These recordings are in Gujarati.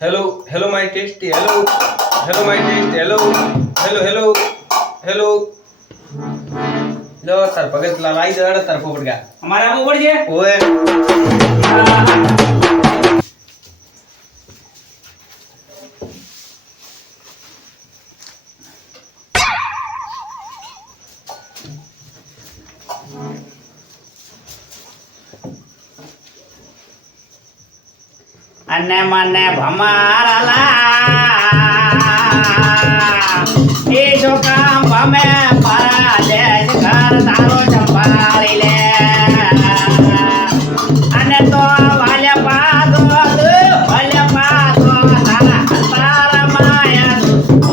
Hello, my tasty. Hello, my tasty. Hello. लो सर भगत लाई दड़ सर पोपट गया हमारे आप ऊपर जे ओए अन्ने मने भमारला ए जो काम भमे परा दे घर तारो संभाली ले अन्ने तो वाले पादो तारा तारा माया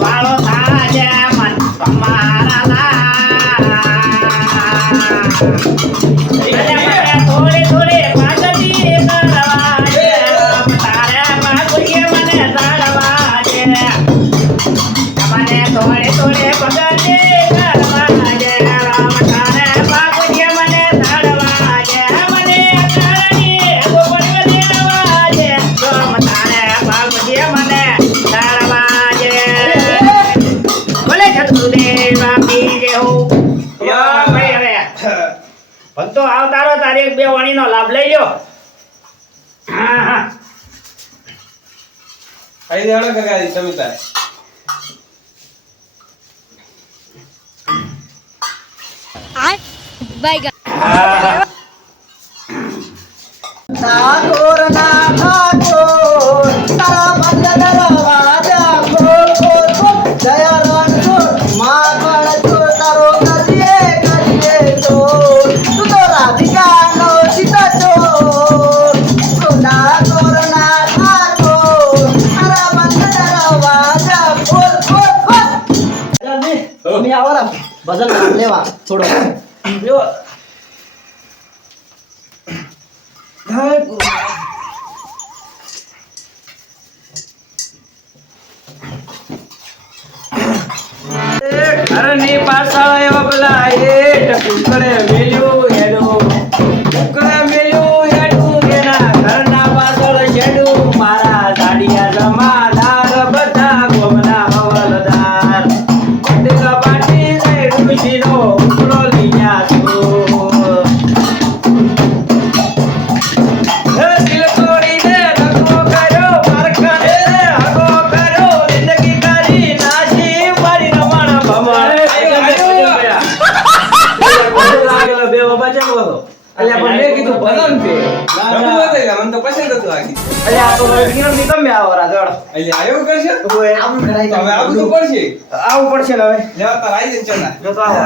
वालो ताजे मन भमारला थोड़ी थोड़ी पागती करवाजे तारे बागुए मने ताड़वाजे मने थोड़ी थोड़ी पागती करवाजे राम तारे बागुए मने ताड़वाजे मने करनी गोपन देवाजे राम तारे बागुए मने ताड़वाजे बोले सतगुरुदेव पीजे हो यो भाई હવે ભક્તો આવતારો તારીખ 2 વાણીનો લાભ લઈ લ્યો હા હા આઈ દેડો કાકા તમે તાર બાય ठाकुर ना ठाकुर तारा मंदिर दरवाजा खोल खोल खोल जया रणछोड़ माखण छोड़ तारो करिए चोर तू तो राधिका नो सीता चोर तू ठाकुर ना ठाकुर तारा मंदिर दरवाजा खोल खोल खोल जल्दी मी आवरा भजन लेवा थोडं यो ઘરની પાછળ એવા પેલા ટુકડે મેલ્યું હેડું એના ઘરના પાછળ છેડું મારા દાડિયા જમાદાર બધા ગોમના હવલદાર કબાટી લઈ ઋષિનો ઉપડો લીયા છું અલ્યા પણ મેં કીધું ભલન છે રમવું હતું મને તો પસંદ હતું આખી અલ્યા આ તો કિરણ ની તમે આવો રાજવાડો અલ્યા આયો કરશે ઓય આવું કરાઈ હવે આવું તો પડશે આવું પડશે ને હવે લેવા તાર આઈ જન ચલા જો તો આવો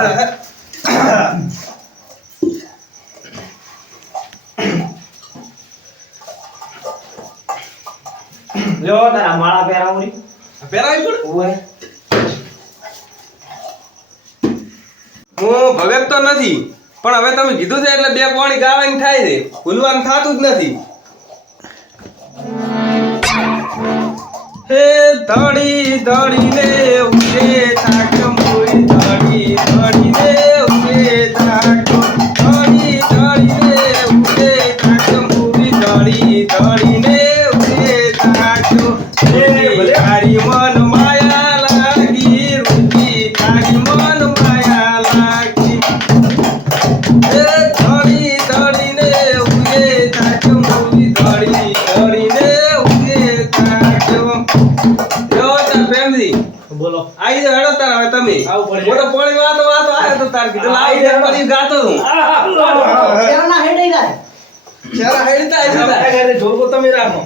લ્યો તારા માળા પહેરાવું ની પહેરાવી પડ ઓય હું ભગત તો નથી પણ હવે તમે કીધું છે એટલે બે પાણી ગાવાની થાય છે ભૂલવાનું થાતું જ નથી હે ધડી ને ઉગે તાક મોરી ધડી ને ઉગે તાક ધડી ને ઉગે તાક મોરી ધડી ને ઉગે તાક હે હારી મન માયા લાગી રૂકી તારી મન માયા લાગી ધડીને ઉગે તાક મોરી ધડીને ઉગે તાક જો તાર ફેમિલી બોલો આઈ જ હેડો તાર હવે તમે આવું પડશે. મોટો પોણી વાતો આયો તો તાર કીધું આઈ જ પછી ગાતો હું કેરના હેડઈ જાય ચારા હેડતા આઈ જતા ઘરે જોગો તમે રાખો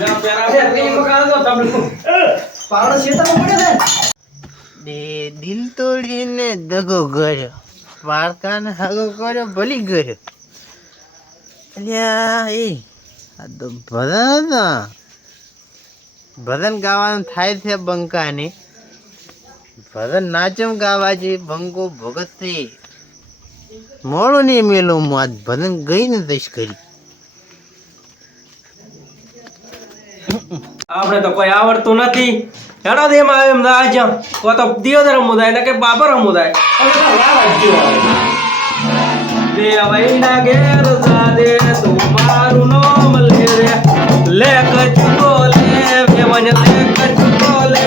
ના પેરા પેલી મકાન તો તમે પાવડો શેતામાં પડ્યો છે દે દિલ તોડીને દગો કર્યો પારકાને હાગો કર્યો ભલી કર્યો અલ્યા આ તો ભજન ગાવાનું થાય છે બંકાને ભજન નાચમ ગાવા છે બંકો ભગત છે મોડું નહીં મેલું હું આજ ભજન ગઈ ને દઈશ કરી આપણે તો કોઈ આવડતું નથી હેડો દે એમ આવે એમ રાજ કો તો દિયોદર સમુદાય ને કે બાબર સમુદાય બે વૈના ઘેર જાદે તું મારું નામ લે રે લે કચુકો લે વેવન લે કચુકો લે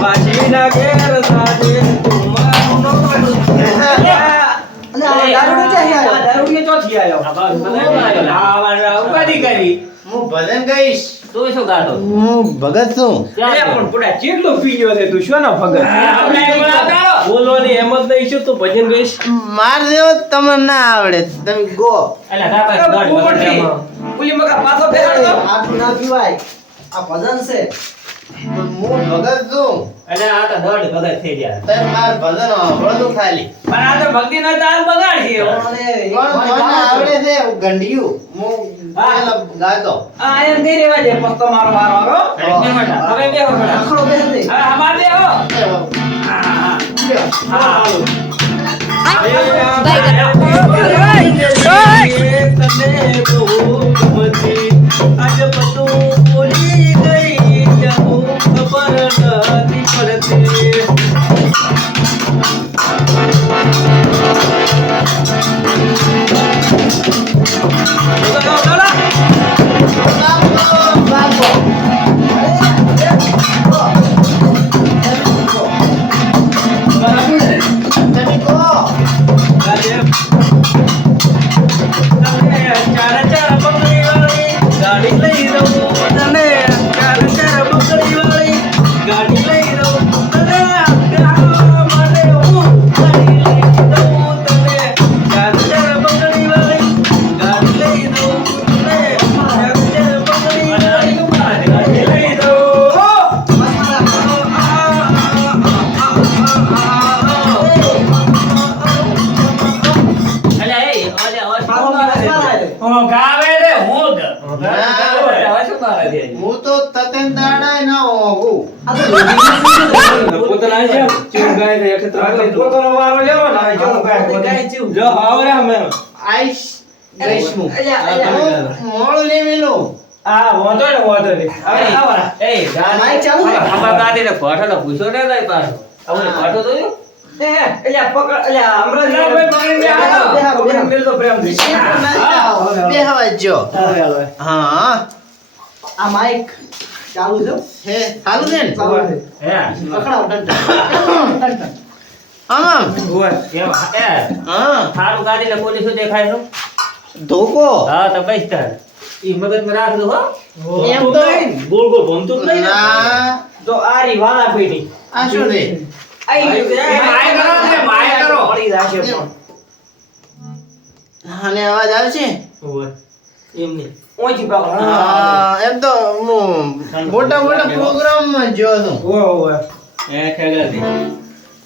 બાજીના ઘેર જાદે તું મારું નામ લે અને આ દારૂડિયો ક્યાંથી આવ્યો? આ દારૂડિયો ચોથી આયો. આ બસ ભલે આ વાળા ઉપાધિ કરી. હું ભજન ગાઈશ. તું શું ગાતો? હું ભગત છું. અરે પણ પુડા કેટલો પીજો છે તું શું ના ભગત? આપણે એમ બોલાવતા. બોલવાની હેમત નહીં શું તું ભજન ગઈશ માર જેવો તમને ના આવડે તમે ગો. એલા કાકા ગાડી પોપટજી, પુલી મગા પાછો બેહાડો આટલું ના પીવાય. આ ભજન છે. હું ભગત છું. એટલે આ તો દોઢ ભગત થઈ ગયા. તમે માર ભજન સાંભળો ખાલી. પણ આ તો ભક્તિ નો તાલ બગાડ છે. પણ મને આવડે છે ગંડિયું. હું પેલા ગાતો. આ એમ દે રેવા દે પછી તમારો વારો આવ્યો. હવે બેહો બડા. આખડો બેસે દે. હવે અમાર બેહો. હા. તને બહુ ગમતી આજ બધું ભૂલી ગઈ જાઉં ખબર નથી પડતી તમે ગો. ગાડી લઈ દઉં તને ચાર બકરી વાળી ગાડી લઈ દઉં તને ગાવા માટે હું ગાડી લઈ દઉં તને ચાર બકરી વાળી ગાડી લઈ દઉં તને ચાર બકરી વાળી ગાડી લઈ દઉં અલે એ ઓલે મારો માણસ મારા છે. હું ગાવે રે હું ગ. ના. શું મારે દે? હું તો તતન દાડાય ના હોગું. આ તો લોહીની પોતાના છે ચીવ ગાય રે એક ત્રણ પોતાનો વારો લેવો ને હવે ચલો ગાય જો આવરે અમે આઈશ ગઈશ હું. અલ્યા, હું મોડું લેવેલું. આ વાંધો ને વાંધો ને. હવે આવરા. એ માઈક ચાલુ કર. અમાર દાદીને ફોટોનો પૂછો ને લઈ પાછો. આપણે ફોટો જોયો? અલ્યા પકડ અલ્યા હમણાં જ પકડીને બેહારો, બેહારો. પકડીને મેલ તો પ્રેમથી. બે હવા જો. હા આ માઈક ચાલુ છે. હે ચાલુ છે ને. ચાલુ છે. હે પકડાવ ટન. આમ ઓય એમ હે હા થારું ગાડીને પોલીસો દેખાય છે? ધોકો. હા તો બસ તાર ઈ મગજમાં રાખજો હો. એમ તો ગોળ ગોળ ભમતું જ નહીં ને. ના તો આ રી વાળા પડી. આ શું રે. માય કરો ને માય કરો. પડી જાશે પણ. અને અવાજ આવશે. ઓય એમની ઓછી પકડ. હા એમ તો હું મોટા મોટા પ્રોગ્રામમાં જો છું. ઓય ઓય એ ખેગા દે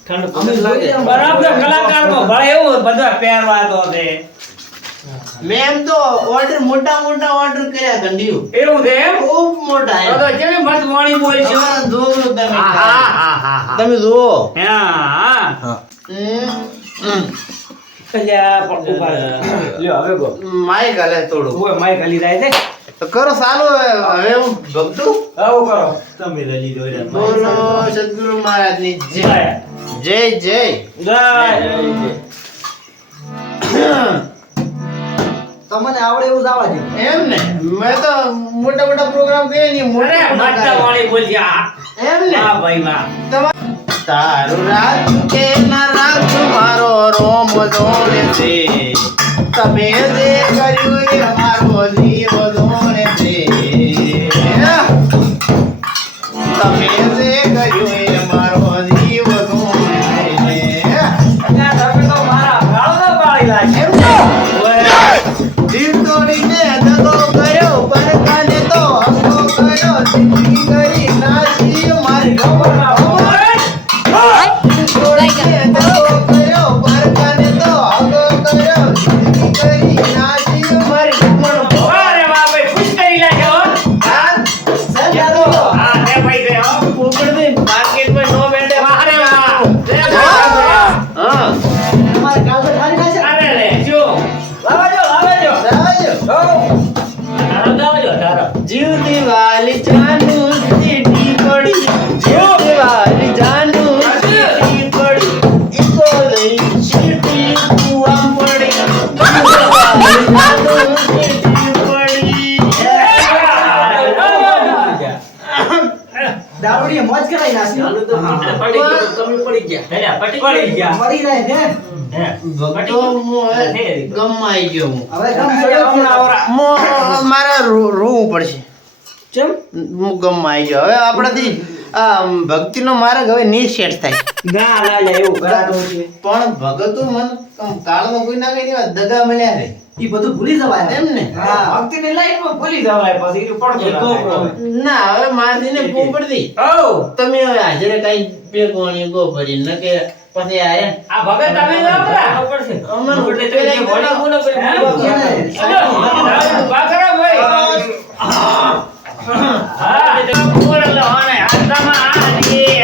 ઠંડ અમે લાગે બરાબર કલાકારમાં ભલે એવું બધા પહેરવા તો છે. મેં એમ તો ઓર્ડર મોટા મોટા ઓર્ડર કર્યા ગંડિયું. એવું છે એમ? ખૂબ મોટા તો એમ. તો કેવી મત વાણી બોલ છે. હા, જોજો તમે. હા. તમે જુઓ. હા. હમ. અલ્યા પણ ઉભા રહો. લ્યો હવે ગો. માઈક હાલે થોડું. ઓય માય ખાલી જાય છે. તો કરો ચાલુ હવે હું ભક્તું. આવો કરો. તમે લઈ દો રે. બોલો સદગુરુ મહારાજની જય. જય જય. તમને આવડે એવું જ આવવા દે. એમ ને મેં તો મોટા મોટા પ્રોગ્રામ કર્યા ને અરે મોટા મત મોટા વાણી બોલ છે. એમ ને હા ભાઈ માં. તારું રાજ કે ના રાજ મારો રોમ જોડે છે તમે જે કર્યું એ મારો જીવ જોડે છે તમે જે કર્યું એ મારો જીવ જોડે છે અલ્યા તમે તો મારા ગાળો પાડી લાગે. એમ તો દિલ તોડીને દગો કર્યો પરકાને તો હકો કર્યો જિંદગી કરી નાસી મારી ગમર અરે વાહ ભાઈ ખુશ કરી લાગે હો. હા તે ભાઈ ગયો. વાહ રે વાહ. તમારે કાલ તો ઠારી નાખશે. અરે રે જો નાખ્યું. ચાલુ તો પટી ગયું, તમે પડી ગયા. પડી ગયા. મરી જાય ને. ભક્તો હું હવે ગમાઈ ગયો હું. હવે ગમ પડ્યો છે. મારે રોવું પડશે. ચમ હું ગમાઈ ગયો. હવે આપણાથી આ ભક્તિનો માર્ગ હવે નહીં સેટ થાય. ના ના ના, એવું કરાતું છે. પણ ભગતો મન કાળમાં કોઈ ના કઈ દેવા દગા મળ્યા રે ઈ બધું ભૂલી જવાય એમ ને. હા. ભક્તિની લાઈનમાં ભૂલી જવાય પછી ઈ પડતો એક ગોપરો. ના હવે માસીને પોપડી દી. ઓ તમે હવે હાજરે કઈ ભેગોણી ગો પડી ન કે પછી આયા આ ભગત તમે જાવરા ખબર છે. અમન એટલે તમે જે બોલો બોલો બોલો. બાકરા ભાઈ હા તો બોલો અને આત્મા આજી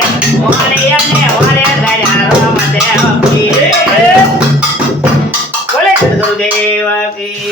વારે અને વારે દયા રામ દેવ કી બોલે દેવ કી